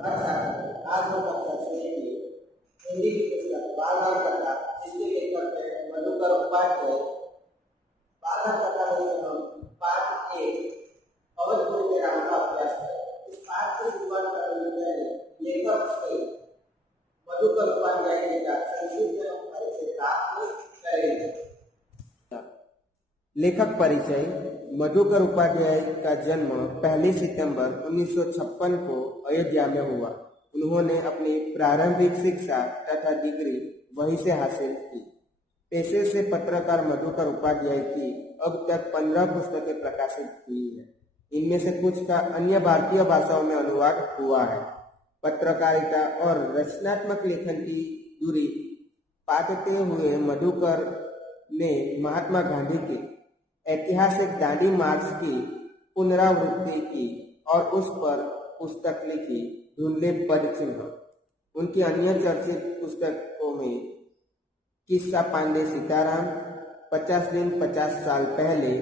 अच्छा, आज हम कक्षा 6 की हिंदी की पुस्तक बाल बाल कथा जिसके लेखक है मधुकर उपाध्याय। बाल बाल कथा में हम पाठ 1 अवधपुरी में राम का अभ्यास करें। इस पाठ की शुरुआत करने से पहले लेखक से मधुकर उपाध्याय जी का संक्षिप्त परिचय प्राप्त करेंगे। लेखक परिचय। मधुकर उपाध्याय का जन्म 1 सितंबर 1956 को अयोध्या में हुआ। उन्होंने अपनी प्रारंभिक शिक्षा तथा डिग्री वहीं से हासिल की। पेशे से पत्रकार मधुकर उपाध्याय की अब तक 15 पुस्तकें प्रकाशित हुई हैं। इनमें से कुछ का अन्य भारतीय भाषाओं में अनुवाद हुआ है। पत्रकारिता और रचनात्मक लेखन की दूरी पाटते हुए मधुकर ने महात्मा गांधी के ऐतिहासिक दांडी मार्च की पुनरावृत्ति की और उस पर पुस्तक लिखी धुंधले पद चिन्ह। उनकी अन्य चर्चित पुस्तकों में किस्सा पांडे सीताराम, 50 दिन 50 साल पहले,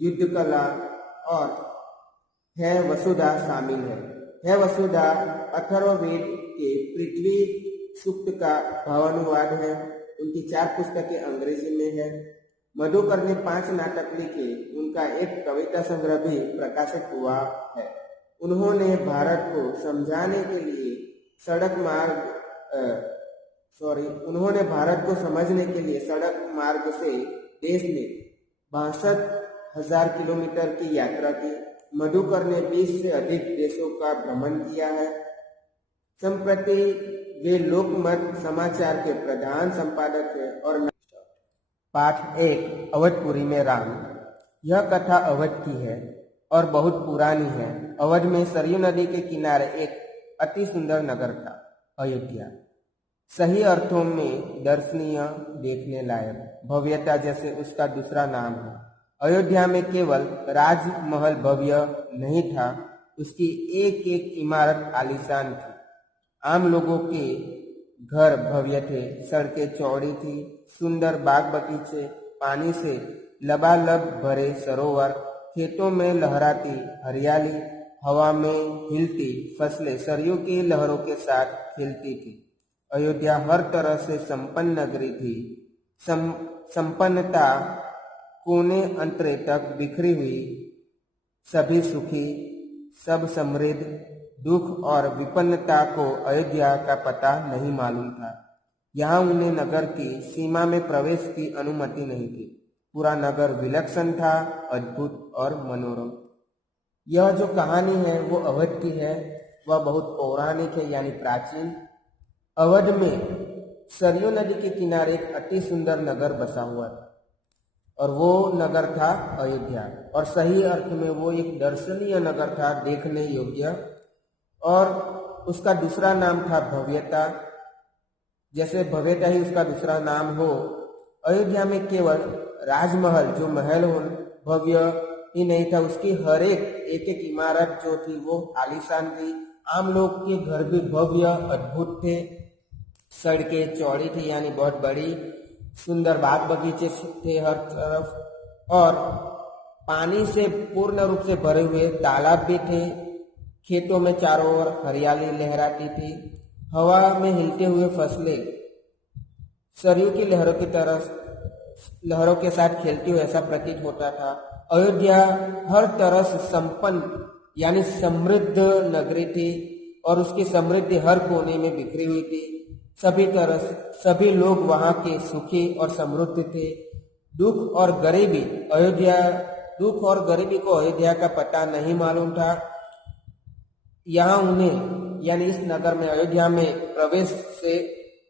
युद्ध कला और है वसुधा शामिल है। है वसुधा अथर्ववेद के पृथ्वी सूक्त का भावानुवाद है। उनकी 4 पुस्तकें अंग्रेजी में है। मधुकर ने 5 नाटक लिखे। उनका एक कविता संग्रह भी प्रकाशित हुआ है। उन्होंने भारत को समझाने के लिए उन्होंने भारत को समझने के लिए सड़क मार्ग से देश में 62,000 किलोमीटर की यात्रा की। मधुकर ने 20 से अधिक देशों का भ्रमण किया है। संप्रति वे लोकमत समाचार के प्रधान संपादक हैं। और पाठ 1 अवधपुरी में राम। यह कथा अवध की है और बहुत पुरानी है। अवध में सरयू नदी के किनारे एक अति सुंदर नगर था, अयोध्या। सही अर्थों में दर्शनीय, देखने लायक, भव्यता जैसे उसका दूसरा नाम है। अयोध्या में केवल राजमहल भव्य नहीं था, उसकी एक एक इमारत आलीशान थी। आम लोगों के घर भव्य थे, सड़कें चौड़ी थी, सुंदर बाग बगीचे, पानी से लबालब भरे सरोवर, खेतों में लहराती हरियाली, हवा में हिलती फसलें सरयू की लहरों के साथ खेलती थी। अयोध्या हर तरह से संपन्न नगरी थी। संपन्नता कोने अंतरे तक बिखरी हुई। सभी सुखी, सब समृद्ध। दुख और विपन्नता को अयोध्या का पता नहीं मालूम था। यहाँ उन्हें नगर की सीमा में प्रवेश की अनुमति नहीं थी। पूरा नगर विलक्षण था, अद्भुत और मनोरम। यह जो कहानी है वो अवध की है। वह बहुत पौराणिक है, यानी प्राचीन। अवध में सरयू नदी के किनारे एक अति सुंदर नगर बसा हुआ था और वो नगर था अयोध्या। और सही अर्थ में वो एक दर्शनीय नगर था, देखने योग्य। और उसका दूसरा नाम था भव्यता, जैसे भव्यता ही उसका दूसरा नाम हो। अयोध्या में केवल राजमहल, जो महल हो, भव्य ही नहीं था, उसकी हर एक इमारत जो थी वो आलीशान थी। आम लोग के घर भी भव्य अद्भुत थे। सड़कें चौड़ी थी, यानी बहुत बड़ी। सुंदर बाग बगीचे थे हर तरफ और पानी से पूर्ण रूप से भरे हुए तालाब भी थे। खेतों में चारों ओर हरियाली लहराती थी। हवा में हिलते हुए फसलें सरयू की लहरों के साथ खेलती हुई ऐसा प्रतीत होता था। अयोध्या हर तरह से संपन्न, यानी समृद्ध नगरी थी और उसकी समृद्धि हर कोने में बिखरी हुई थी। सभी तरह से सभी लोग वहां के सुखी और समृद्ध थे। दुख और गरीबी को अयोध्या का पता नहीं मालूम था। यहाँ उन्हें, यानी इस नगर में, अयोध्या में प्रवेश से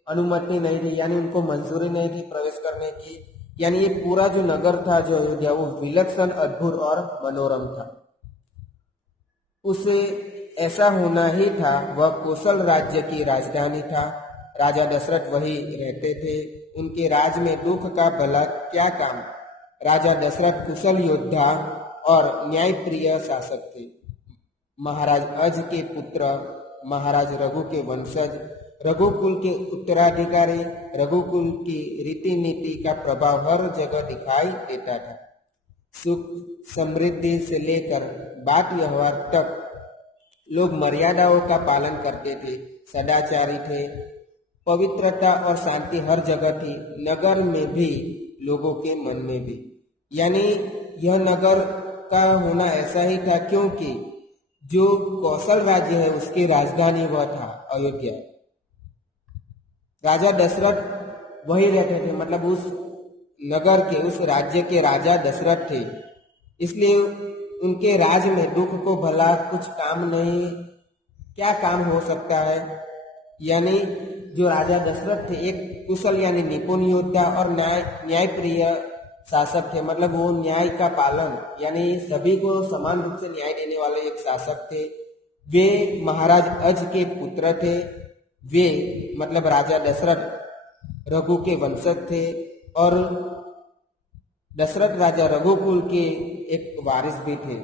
अनुमति नहीं थी, यानी उनको मंजूरी नहीं थी प्रवेश करने की। यानी ये पूरा जो नगर था, जो अयोध्या, वो विलक्षण, अद्भुत और मनोरम था। उसे ऐसा होना ही था। वह कौशल राज्य की राजधानी था। राजा दशरथ वही रहते थे। उनके राज में दुख का भला क्या काम। राजा दशरथ कुशल योद्धा और न्यायप्रिय शासक थे। महाराज अज के पुत्र, महाराज रघु के वंशज, रघुकुल के उत्तराधिकारी। रघुकुल की रीति नीति का प्रभाव हर जगह दिखाई देता था। सुख समृद्धि से लेकर बात व्यवहार तक लोग मर्यादाओं का पालन करते थे, सदाचारी थे, पवित्रता और शांति हर जगह थी, नगर में भी लोगों के मन में भी। यानी यह नगर का होना ऐसा ही था क्योंकि जो कौशल राज्य है उसकी राजधानी वह था अयोध्या। राजा दशरथ वही रहते थे, मतलब उस नगर के, उस राज्य के राजा दशरथ थे। इसलिए उनके राज में दुख को भला कुछ काम नहीं, क्या काम हो सकता है। यानी जो राजा दशरथ थे एक कुशल यानी निपुण योद्धा और न्यायप्रिय शासक थे, मतलब वो न्याय का पालन यानी सभी को समान रूप से न्याय देने वाले एक शासक थे। वे महाराज अज के पुत्र थे। वे मतलब राजा दशरथ रघु के वंशज थे और दशरथ राजा रघुकुल के एक वारिस भी थे।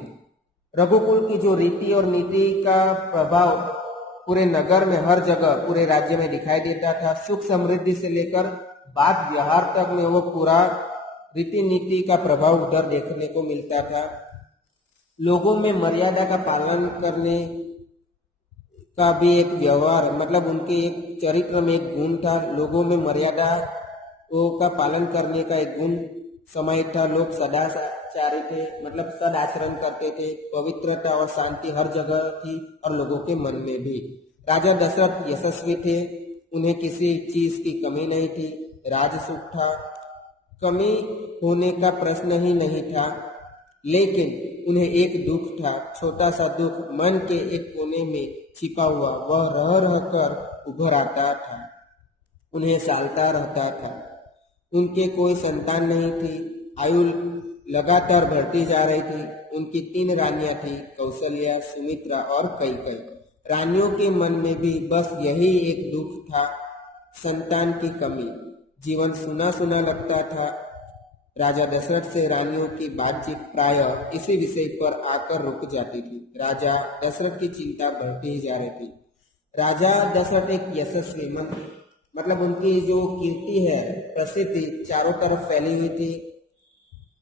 रघुकुल की जो रीति और नीति का प्रभाव पूरे नगर में, हर जगह, पूरे राज्य में दिखाई देता था। सुख समृद्धि से लेकर बात व्यवहार तक में वो पूरा रीति नीति का प्रभाव उधर देखने को मिलता था। लोगों में मर्यादा का पालन करने का भी एक व्यवहार, मतलब उनके एक चरित्र में एक गुण था। लोगों में मर्यादा का पालन करने का एक गुण समाहित था। लोग सदाचारी थे, मतलब सद आचरण करते थे। पवित्रता और शांति हर जगह थी और लोगों के मन में भी। राजा दशरथ यशस्वी थे, उन्हें किसी चीज की कमी नहीं थी। राजसुख था, कमी होने का प्रश्न ही नहीं था। लेकिन उन्हें एक दुख था, छोटा सा दुख, मन के एक कोने में छिपा हुआ। वह रह रह कर उभर आता था, उन्हें सालता रहता था। उनके कोई संतान नहीं थी। आयु लगातार बढ़ती जा रही थी। उनकी 3 रानियां थी, कौशल्या, सुमित्रा और कैकेयी। रानियों के मन में भी बस यही एक दुख था, संतान की कमी। जीवन सुना सुना लगता था। राजा दशरथ से रानियों की बातचीत प्रायः इसी विषय पर आकर रुक जाती थी। राजा दशरथ की चिंता बढ़ती ही जा रही थी। राजा दशरथ एक यशस्वी, मतलब उनकी जो कीर्ति है, प्रसिद्धि चारों तरफ फैली हुई थी।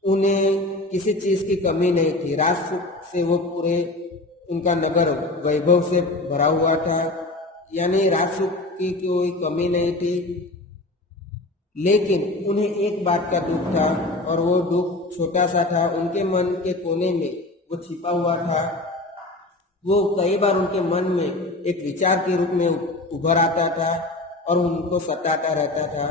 उन्हें किसी चीज की कमी नहीं थी। राजसुख से वो पूरे, उनका नगर वैभव से भरा हुआ था, यानी राजसुख की कोई कमी नहीं थी। लेकिन उन्हें एक बात का दुख था और वो दुख छोटा सा था, उनके मन के कोने में वो छिपा हुआ था। वो कई बार उनके मन में एक विचार के रूप में उभर आता था और उनको सताता रहता था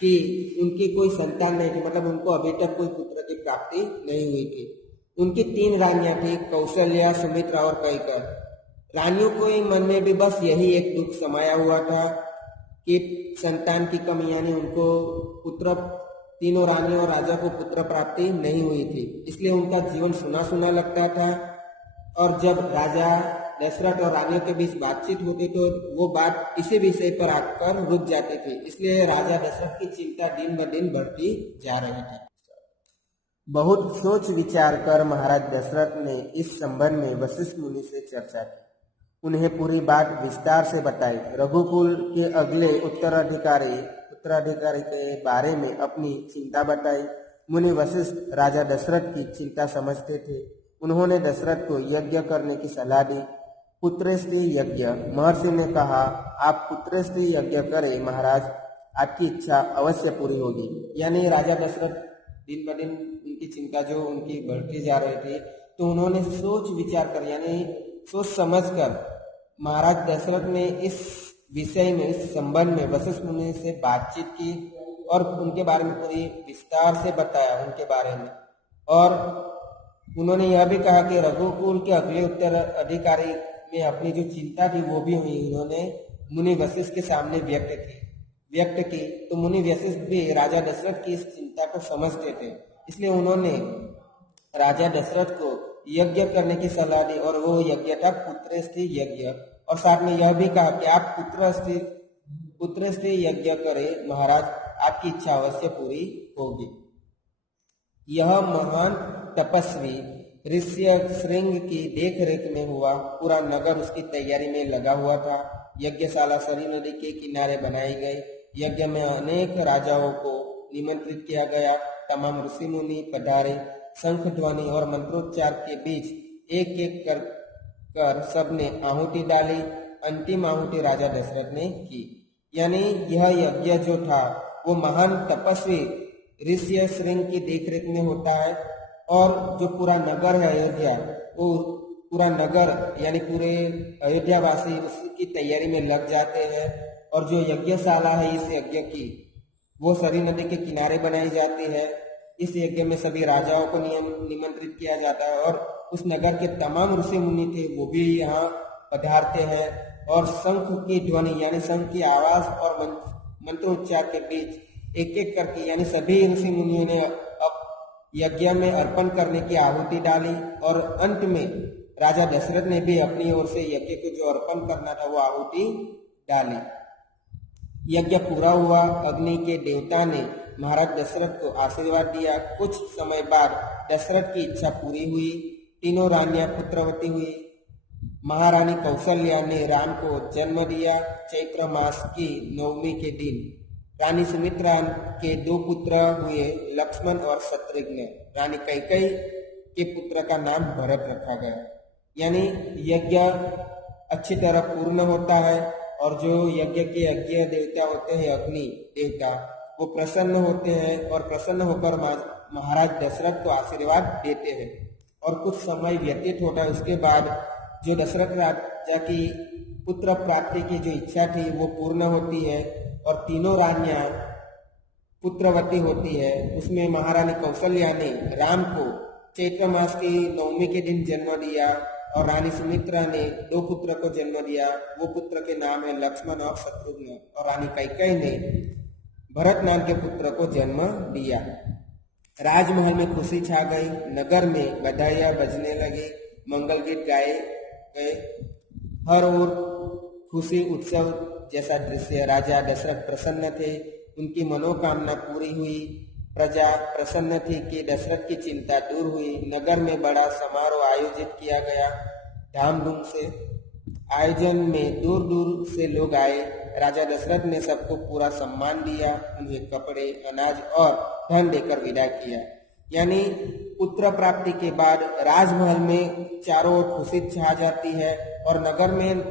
कि उनकी कोई संतान नहीं थी, मतलब उनको अभी तक कोई पुत्र की प्राप्ति नहीं हुई थी। उनकी 3 रानियां थी, कौशल्या, सुमित्रा और कैकेयी। रानियों के मन में भी बस यही एक दुख समाया हुआ था कि संतान की कमी, यानी उनको पुत्र, तीनों रानियों और राजा को पुत्र प्राप्ति नहीं हुई थी। इसलिए उनका जीवन सुना सुना लगता था। और जब राजा दशरथ और रानियों के बीच बातचीत होती तो वो बात इसी विषय पर आकर रुक जाती थी। इसलिए राजा दशरथ की चिंता दिन ब दिन बढ़ती जा रही थी। बहुत सोच विचार कर महाराज दशरथ ने इस संबंध में वशिष्ठ मुनि से चर्चा की। उन्हें पूरी बात विस्तार से बताई। रघुकुल के अगले उत्तराधिकारी के बारे में अपनी चिंता बताई। मुनि वशिष्ठ राजा दशरथ की चिंता समझते थे। उन्होंने दशरथ को यज्ञ करने की सलाह दी। पुत्रेष्टि यज्ञ। महर्षि ने कहा, आप पुत्रेष्टि यज्ञ करें महाराज, आपकी इच्छा अवश्य पूरी होगी। यानी राजा दशरथ दिन ब दिन उनकी चिंता जो उनकी बढ़ती जा रही थी, तो उन्होंने सोच विचार कर, यानी सोच समझ कर महाराज दशरथ ने इस विषय में, इस संबंध में वशिष्ठ मुनि से बातचीत की और उनके बारे में पूरी विस्तार से बताया उनके बारे में। और उन्होंने यह भी कहा कि रघुकुल के अगले उत्तराधिकारी में अपनी जो चिंता थी वो भी उन्होंने मुनि वशिष्ठ के सामने व्यक्त की। तो मुनि वशिष्ठ भी राजा दशरथ की इस चिंता को समझते थे। इसलिए उन्होंने राजा दशरथ को यज्ञ करने की सलाह दी और वो यज्ञ था पुत्रेष्टि यज्ञ। और साथ में यह भी कहा कि आप पुत्रेष्टि यज्ञ करें महाराज, आपकी इच्छा अवश्य पूरी होगी। यह महान तपस्वी ऋष्यशृंग की देखरेख में हुआ। पूरा नगर उसकी तैयारी में लगा हुआ था। यज्ञशाला सरी नदी के किनारे बनाई गई। यज्ञ में अनेक राजाओं को निमंत्रित किया गया। तमाम ऋषि मुनि पधारे। शंख ध्वनि और मंत्रोच्चार के बीच एक एक कर सबने आहुति डाली। अंतिम आहुति राजा दशरथ ने की। यानी यह यज्ञ जो था वो महान तपस्वी ऋषि श्रृंग की देखरेख में होता है, और जो पूरा नगर है अयोध्या, वो पूरा नगर यानी पूरे अयोध्यावासी उसकी तैयारी में लग जाते हैं। और जो यज्ञशाला है इस यज्ञ की, वो सरी नदी के किनारे बनाई जाती है। इस यज्ञ में सभी राजाओं को निमंत्रित किया जाता है, और उस नगर के तमाम ऋषि मुनि थे वो भी यहाँ पधारते हैं। और शंख की ध्वनि यानी शंख की आवाज और मंत्रोच्चार के बीच एक एक करके यानी सभी ऋषि मुनियों ने अब यज्ञ में अर्पण करने की आहुति डाली। और अंत में राजा दशरथ ने भी अपनी ओर से यज्ञ को जो अर्पण करना था वो आहुति डाली। यज्ञ पूरा हुआ। अग्नि के देवता ने महाराज दशरथ को आशीर्वाद दिया। कुछ समय बाद दशरथ की इच्छा पूरी हुई। तीनों रानियां पुत्रवती हुई। महारानी कौशल्या ने राम को जन्म दिया। चैत्र मास की नवमी के दिन रानी सुमित्रा के 2 पुत्र हुए, लक्ष्मण और शत्रुघ्न। रानी कैकेयी के पुत्र का नाम भरत रखा गया। यानी यज्ञ अच्छी तरह पूर्ण होता है, और जो यज्ञ के यज्ञ देवता होते हैं अग्नि देवता, वो प्रसन्न होते हैं और प्रसन्न होकर महाराज दशरथ को आशीर्वाद देते हैं। और कुछ समय व्यतीत होता है, उसके बाद जो दशरथ राजा की पुत्र प्राप्ति की जो इच्छा थी वो पूर्ण होती है, और तीनों रानियां पुत्रवती होती है। उसमें महारानी कौशल्या ने राम को चैत्र मास की नवमी के दिन जन्म दिया, और रानी सुमित्रा ने 2 पुत्र को जन्म दिया। वो पुत्र के नाम है लक्ष्मण और शत्रुघ्न। और रानी कैकेयी ने भरत नाम के पुत्र को जन्म दिया। राजमहल में खुशी छा गई। नगर में बधाइयां बजने लगी, मंगल गीत गाए गए। हर ओर खुशी उत्सव जैसा दृश्य। राजा दशरथ प्रसन्न थे, उनकी मनोकामना पूरी हुई। प्रजा प्रसन्न थी कि दशरथ की चिंता दूर हुई। नगर में बड़ा समारोह आयोजित किया गया धामधूम से। आयोजन में दूर दूर से लोग आए। राजा दशरथ ने सबको पूरा सम्मान दिया, उन्हें कपड़े, अनाज और धन देकर विदा किया। यानी पुत्र प्राप्ति के बाद राजमहल में चारों ओर खुशी छा जाती है, और नगर में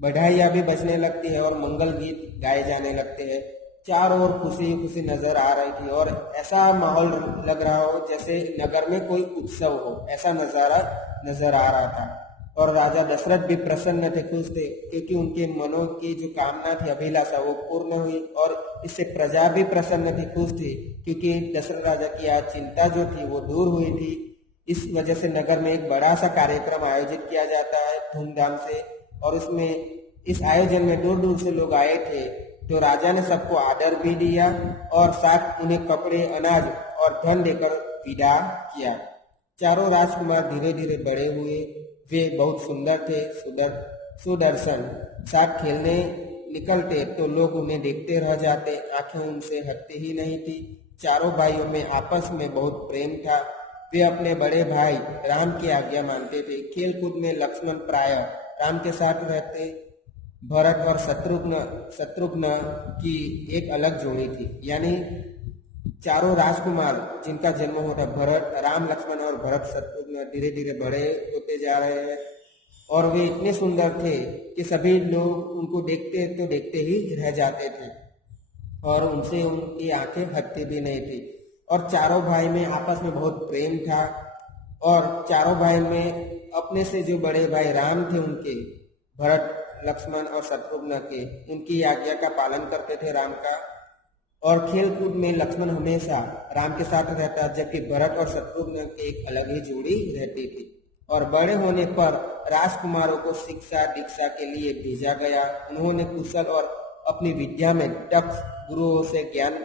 बधाइयां भी बजने लगती है और मंगल गीत गाए जाने लगते हैं। चारों ओर खुशी खुशी नजर आ रही थी, और ऐसा माहौल लग रहा हो जैसे नगर में कोई उत्सव हो, ऐसा नजारा नजर आ रहा था। और राजा दशरथ भी प्रसन्न थे, खुश थे, क्योंकि उनके मनों की जो कामना थी, अभिलाषा, वो पूर्ण हुई। और इससे प्रजा भी प्रसन्न थी, खुश थी, क्योंकि दशरथ राजा की आज चिंता जो थी वो दूर हुई थी। इस वजह से नगर में एक बड़ा सा कार्यक्रम आयोजित किया जाता है धूमधाम से, और इसमें इस आयोजन में दूर दूर से लोग आए थे। तो राजा ने सबको आदर भी दिया, और साथ उन्हें कपड़े, अनाज और धन देकर विदा किया। चारों राजकुमार धीरे धीरे बड़े हुए। वे बहुत सुंदर थे, सुदर्शन। साथ खेलने निकलते तो लोग उन्हें देखते रह जाते, आंखें उनसे हटती ही नहीं थी। चारों भाइयों में आपस में बहुत प्रेम था। वे अपने बड़े भाई राम की आज्ञा मानते थे। खेल कूद में लक्ष्मण प्राय राम के साथ रहते। भरत और शत्रुघ्न की एक अलग जोड़ी थी। यानी चारों राजकुमार जिनका जन्म होता, भरत, राम, लक्ष्मण और भरत शत्रुघ्न धीरे धीरे बड़े होते जा रहे हैं, और वे इतने सुंदर थे कि सभी लोग उनको देखते तो देखते ही रह जाते थे, और उनसे उनकी आंखें हटती भी नहीं थी। और चारों भाई में आपस में बहुत प्रेम था, और चारों भाई में अपने से जो बड़े भाई राम थे, उनके भरत, लक्ष्मण और शत्रुघ्न के, उनकी आज्ञा का पालन करते थे राम का। और खेल कूद में लक्ष्मण हमेशा राम के साथ रहता, जबकि भरत और शत्रुघ्न की एक अलग ही जोड़ी रहती थी। और बड़े होने पर राजकुमारों को शिक्षा दीक्षा के लिए भेजा गया। उन्होंने कुशल और अपनी विद्या में दक्ष गुरुओं से ज्ञान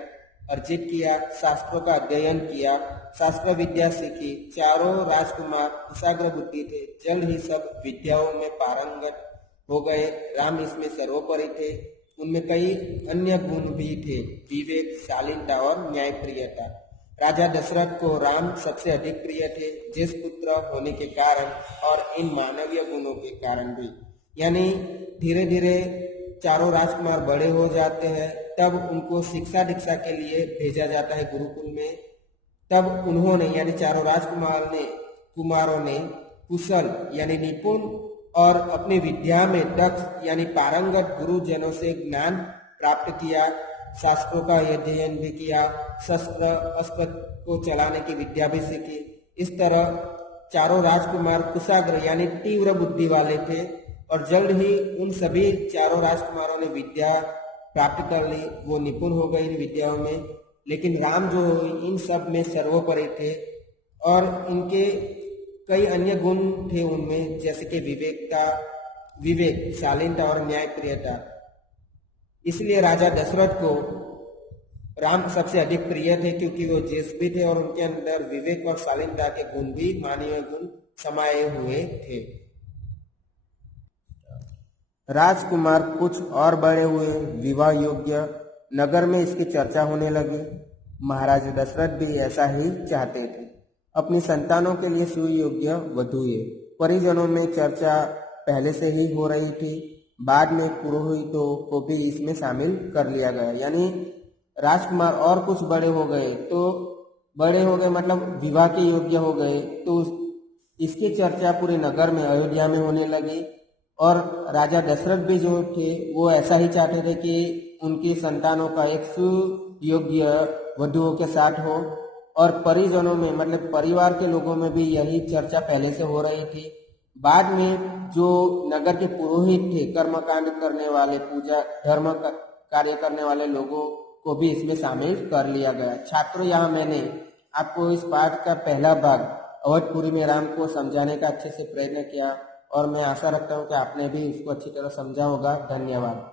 अर्जित किया, शास्त्रों का अध्ययन किया, शास्त्र विद्या सीखी। चारों राजकुमार कुशाग्र बुद्धि थे, जल्द ही सब विद्याओं में पारंगत हो गए। राम इसमें सर्वोपरि थे। उनमें कई अन्य गुण भी थे, विवेक, शालीनता और न्यायप्रियता। राजा दशरथ को राम सबसे अधिक प्रिय थे, ज्येष्ठ पुत्र होने के कारण और इन मानवीय गुणों के कारण भी। यानी धीरे धीरे चारों राजकुमार बड़े हो जाते हैं, तब उनको शिक्षा दीक्षा के लिए भेजा जाता है गुरुकुल में। तब उन्होंने यानी चारों राजकुमारों ने कुशल यानी निपुण और अपनी विद्या में दक्ष यानी पारंगत गुरुजनों से ज्ञान प्राप्त किया, शास्त्रों का अध्ययन भी किया, शस्त्र अस्त्र को चलाने की विद्या भी सीखी। इस तरह चारों राजकुमार कुशाग्र यानी तीव्र बुद्धि वाले थे और जल्द ही उन सभी चारों राजकुमारों ने विद्या प्राप्त कर ली, वो निपुण हो गए इन विद्याओं में। लेकिन राम जो इन सब में सर्वोपरि थे और इनके कई अन्य गुण थे उनमें, जैसे कि विवेक, शालीनता और न्यायप्रियता। इसलिए राजा दशरथ को राम सबसे अधिक प्रिय थे, क्योंकि वो जेस्वी थे और उनके अंदर विवेक और शालीनता के गुण भी मानवीय गुण समाये हुए थे। राजकुमार कुछ और बड़े हुए, विवाह योग्य, नगर में इसकी चर्चा होने लगी। महाराज दशरथ भी ऐसा ही चाहते थे, अपनी संतानों के लिए सुयोग्य वधुए। परिजनों में चर्चा पहले से ही हो रही थी, बाद में पुरोहितों को भी इसमें शामिल कर लिया गया। यानी राजकुमार और कुछ बड़े हो गए मतलब विवाह के योग्य हो गए, तो इसकी चर्चा पूरे नगर में, अयोध्या में होने लगी। और राजा दशरथ भी जो थे वो ऐसा ही चाहते थे कि उनकी संतानों का एक सुयोग्य वधुओं के साथ हो। और परिजनों में मतलब परिवार के लोगों में भी यही चर्चा पहले से हो रही थी। बाद में जो नगर के पुरोहित थे, कर्मकांड करने वाले, पूजा धर्म कार्य करने वाले लोगों को भी इसमें शामिल कर लिया गया। छात्रों, यहाँ मैंने आपको इस पाठ का पहला भाग अवधपुरी में राम को समझाने का अच्छे से प्रयत्न किया और मैं आशा रखता हूँ कि आपने भी इसको अच्छी तरह समझा होगा। धन्यवाद।